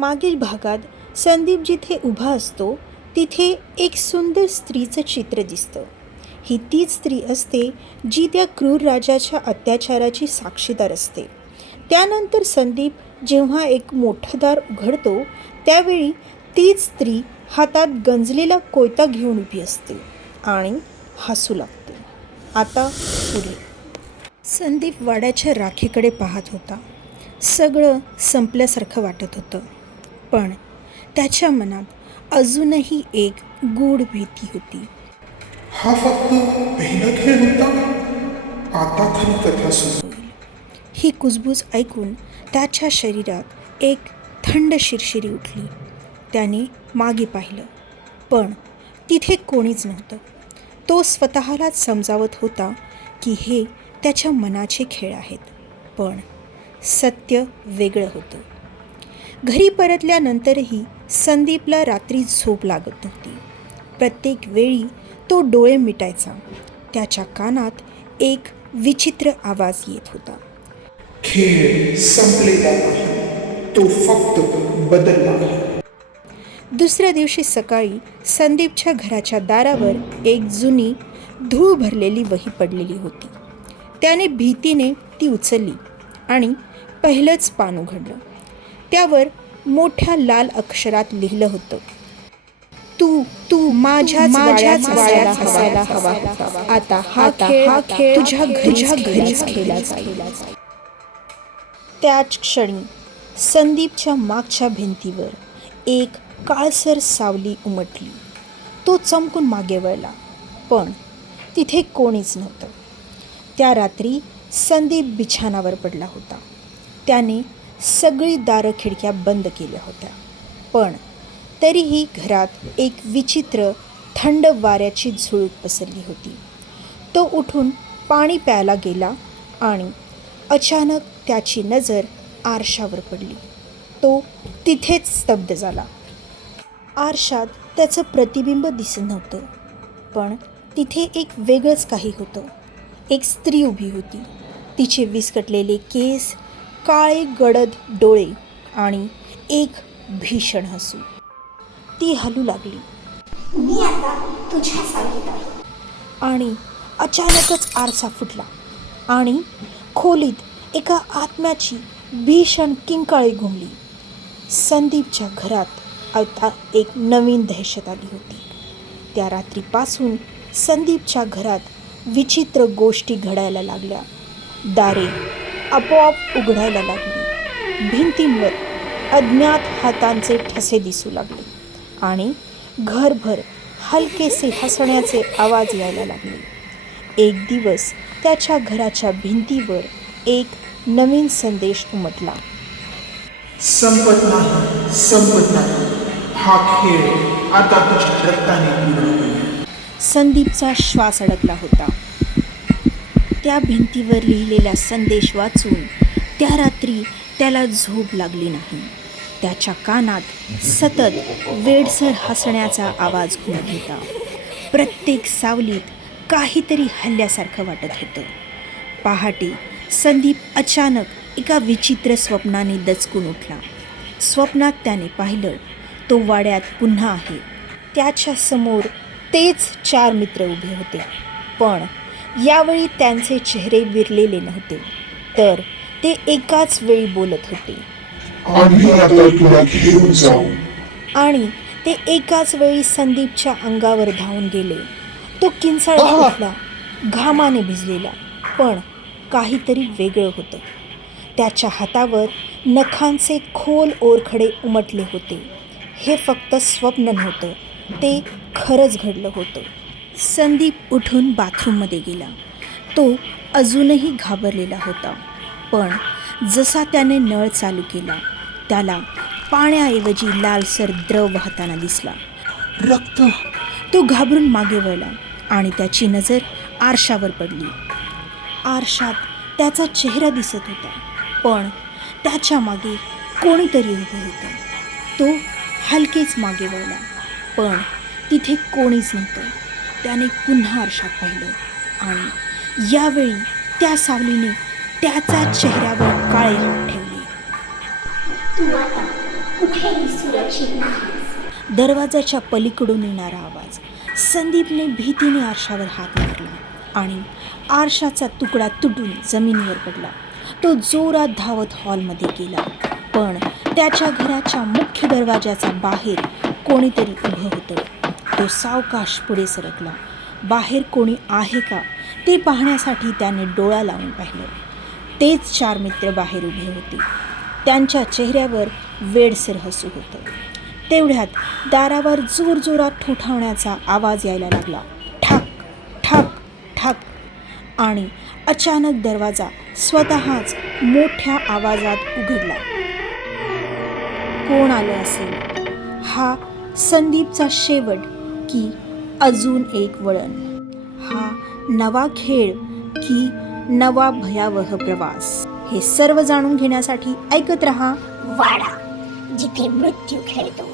मागील भागात संदीप जिथे उभा असतो तिथे एक सुंदर स्त्रीचं चित्र दिसतं. ही तीच स्त्री असते जी त्या क्रूर राजाच्या अत्याचाराची साक्षीदार असते. त्यानंतर संदीप जेव्हा एक मोठं दार उघडतो त्यावेळी तीच स्त्री हातात गंजलेला कोयता घेऊन उभी असते आणि हसू लागते. आता पुढे. संदीप वाड्याच्या राखीकडे पाहत होता. सगळं संपल्यासारखं वाटत होतं. पण त्याच्या मनात अजूनही एक गूढ भीती होती. हा फक्त खेळ होता? आता खरी कथा सुरू. ही कुजबूज ऐकून त्याच्या शरीरात एक थंड शिरशिरी उठली. त्याने मागे पाहिलं पण तिथे कोणीच नव्हतं. तो स्वतःलाच समजावत होता की हे त्याच्या मनाचे खेळ आहेत पण सत्य वेगळं होतं. घरी परतल्यानंतरही संदीपला रात्री झोप लागत नव्हती. प्रत्येक वेळी तो डोळे मिटायचा. त्याच्या कानात एक विचित्र आवाज येत होता. खेळ संपलेला नाही. तो फक्त बदलला दुसऱ्या दिवशी सकाळी संदीपच्या घराच्या दारावर एक जुनी धूळ भरलेली वही पडलेली होती. त्याने भीतीने ती उचलली आणि पहिलंच पान उघडलं. त्यावर मोठ्या लाल अक्षरात लिहिलं होतं. तू तू माझ्याच माझ्याच वाड्यात हसायला हवा. आता हा खेळ हा खेळ तुझ्या तुझ्या घरीच खेळला जाईल. त्याच क्षणी संदीपच्या मागच्या भिंतीवर एक काळसर सावली उमटली. तो चमकून मागे वळला पण तिथे कोणीच नव्हतं. त्या रात्री संदीप बिछाणावर पडला होता. त्याने सगळी दारं खिडक्या बंद केल्या होत्या. पण तरीही घरात एक विचित्र थंड वाऱ्याची झुळूक पसरली होती. तो उठून पाणी प्यायला गेला आणि अचानक त्याची नजर आरशावर पडली. तो तिथेच स्तब्ध झाला. आरशात त्याचं प्रतिबिंब दिसत नव्हतं पण तिथे एक वेगळंच काही होतं. एक स्त्री उभी होती. तिचे विस्कटलेले केस काळे गडद डोळे आणि एक भीषण हसू. ती हलू लागली. मी आता तुझ्या आहे. आणि अचानकच आरसा फुटला आणि खोलीत एका आत्म्याची भीषण किंकाळी घुमली. संदीपच्या घरात आता एक नवीन दहशत आली होती. त्या रात्रीपासून संदीपच्या घरात विचित्र गोष्टी घडायला लागल्या. दारे आपोआप उघडायला लागली. भिंतींवर अज्ञात हातांचे ठसे दिसू लागले आणि घरभर हलकेसे हसण्याचे आवाज यायला लागले. एक दिवस त्याच्या घराच्या भिंतीवर एक नवीन संदेश उमटला. संपत नाही संपत नाही. हा खेळ आता रक्ताने संदीपचा श्वास अडकला होता. त्या भिंतीवर लिहिलेला संदेश वाचून त्या रात्री त्याला झोप लागली नाही. त्याच्या कानात सतत वेडसर हसण्याचा आवाज घुमत होता प्रत्येक सावलीत काहीतरी हल्ल्यासारखं वाटत होतं. पहाटे संदीप अचानक एका विचित्र स्वप्नाने दचकून उठला. स्वप्नात त्याने पाहिलं तो वाड्यात पुन्हा आहे. त्याच्यासमोर तेच चार मित्र उभे होते. पण यावेळी त्यांचे चेहरे विरलेले नव्हते तर ते एकाच वेळी बोलत होते. आणि ते एकाच वेळी संदीपच्या अंगावर धावून गेले. तो किंचाळत उठला घामाने भिजलेला पण काहीतरी वेगळं होतं. त्याच्या हातावर नखांचे खोल ओरखडे उमटले होते. हे फक्त स्वप्न नव्हतं ते खरंच घडलं होतं. संदीप उठून बाथरूममध्ये गेला. तो अजूनही घाबरलेला होता. पण जसा त्याने नळ चालू केला त्याला पाण्याऐवजी लालसर द्रव वाहताना दिसला. रक्त! तो घाबरून मागे वळला आणि त्याची नजर आरशावर पडली. आरशात त्याचा चेहरा दिसत होता पण त्याच्यामागे कोणीतरी उभं होतं. तो हलकेच मागे वळला पण तिथे कोणीच नव्हतं. त्याने पुन्हा आरशात पाहिलं. आणि यावेळी त्या सावलीने त्याच्या चेहऱ्यावर काळे हात ठेवले. दरवाजाच्या पलीकडून येणारा आवाज संदीपने भीतीने आरशावर हात मारला आणि आरशाचा तुकडा तुटून जमिनीवर पडला. तो जोरात धावत हॉलमध्ये गेला. पण त्याच्या घराच्या मुख्य दरवाजाच्या बाहेर कोणीतरी उभं होतं. तो सावकाश पुढे सरकला. बाहेर कोणी आहे का ते पाहण्यासाठी त्याने डोळा लावून पाहिलं. तेच चार मित्र बाहेर उभे होते. त्यांच्या चेहऱ्यावर वेडसर हसू होतं. तेवढ्यात दारावर जोरजोरात ठोठावण्याचा आवाज यायला लागला. ठाक ठाक ठाक. आणि अचानक दरवाजा स्वतःच मोठ्या आवाजात उघडला. कोण आलं असेल? हा संदीपचा शेवट की अजून एक वळण. हा नवा खेळ की नवा भयावह प्रवास. हे सर्व जाणून घेण्यासाठी ऐकत रहा वाडा जिथे मृत्यू खेळतो.